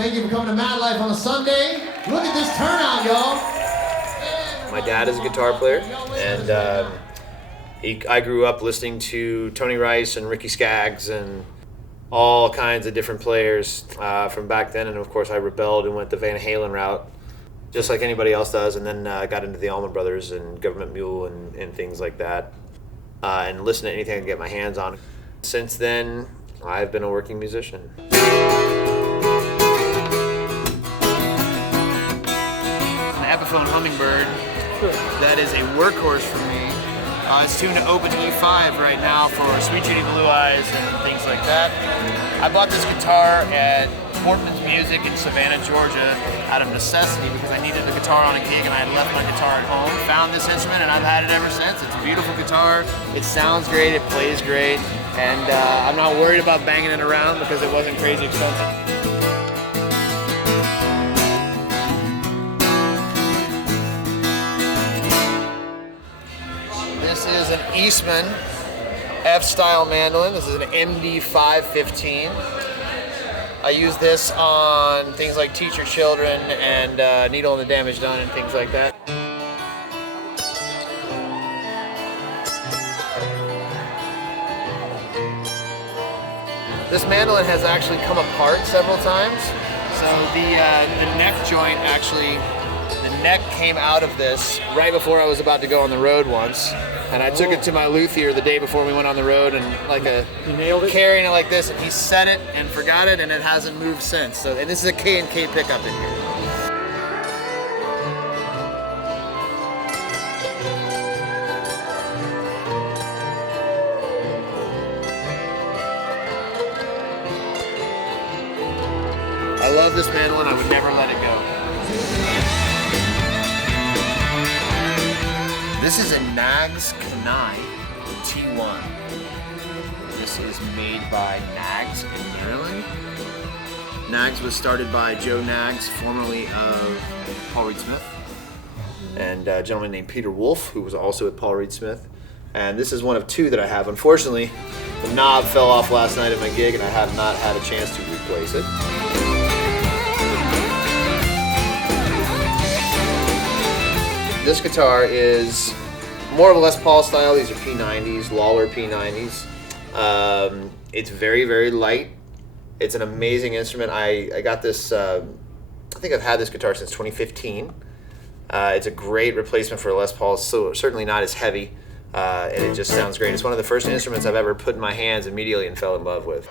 Thank you for coming to Madlife on a Sunday. Look at this turnout, y'all. My dad is a guitar player, and I grew up listening to Tony Rice and Ricky Skaggs and all kinds of different players from back then. And of course, I rebelled and went the Van Halen route, just like anybody else does. And then got into the Allman Brothers and Government Mule and things like that, and listened to anything I could get my hands on. Since then, I've been a working musician. The Epiphone Hummingbird, that is a workhorse for me. It's tuned to open E5 right now for Sweet Judy Blue Eyes and things like that. I bought this guitar at Portman's Music in Savannah, Georgia out of necessity because I needed a guitar on a gig and I had left my guitar at home. Found this instrument and I've had it ever since. It's a beautiful guitar. It sounds great, it plays great, and I'm not worried about banging it around because it wasn't crazy expensive. This is an Eastman F-style mandolin. This is an MD515. I use this on things like Teach Your Children and Needle and the Damage Done and things like that. This mandolin has actually come apart several times. So the neck joint actually, the neck came out of this right before I was about to go on the road once. And I took it to my luthier the day before we went on the road, and You nailed it? carrying it like this, and he set it and forgot it, and it hasn't moved since. So, and this is a K&K pickup in here. I love this mandolin. I would never let it go. This is a Knaggs Kenai T1. This is made by Knaggs in Maryland. Knaggs was started by Joe Knaggs, formerly of Paul Reed Smith, and a gentleman named Peter Wolf, who was also at Paul Reed Smith. And this is one of two that I have. Unfortunately, the knob fell off last night at my gig, and I have not had a chance to replace it. This guitar is more of a Les Paul style. These are P90s, Lawler P90s. It's very, very light. It's an amazing instrument. I got this, I think I've had this guitar since 2015. It's a great replacement for a Les Paul. It's certainly not as heavy, and it just sounds great. It's one of the first instruments I've ever put in my hands immediately and fell in love with.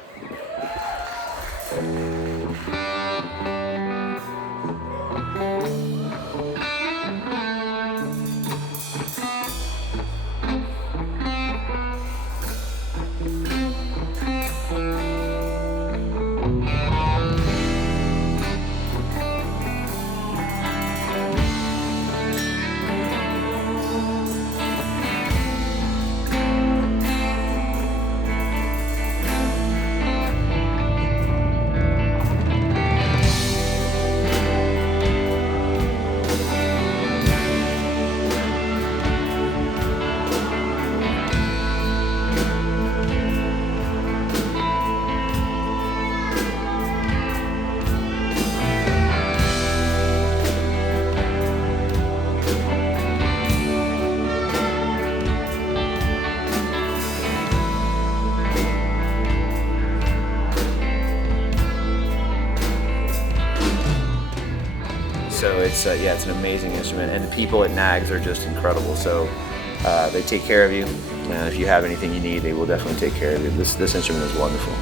So it's it's an amazing instrument, and the people at Knaggs are just incredible. So they take care of you, and if you have anything you need, they will definitely take care of you. This instrument is wonderful.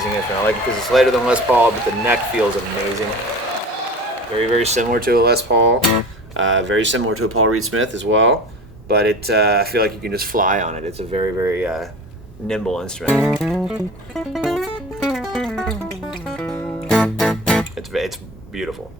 amazing instrument. I like it because it's lighter than Les Paul, but the neck feels amazing. Very, very similar to a Les Paul. Very similar to a Paul Reed Smith as well. But I feel like you can just fly on it. It's a very, very nimble instrument. It's beautiful.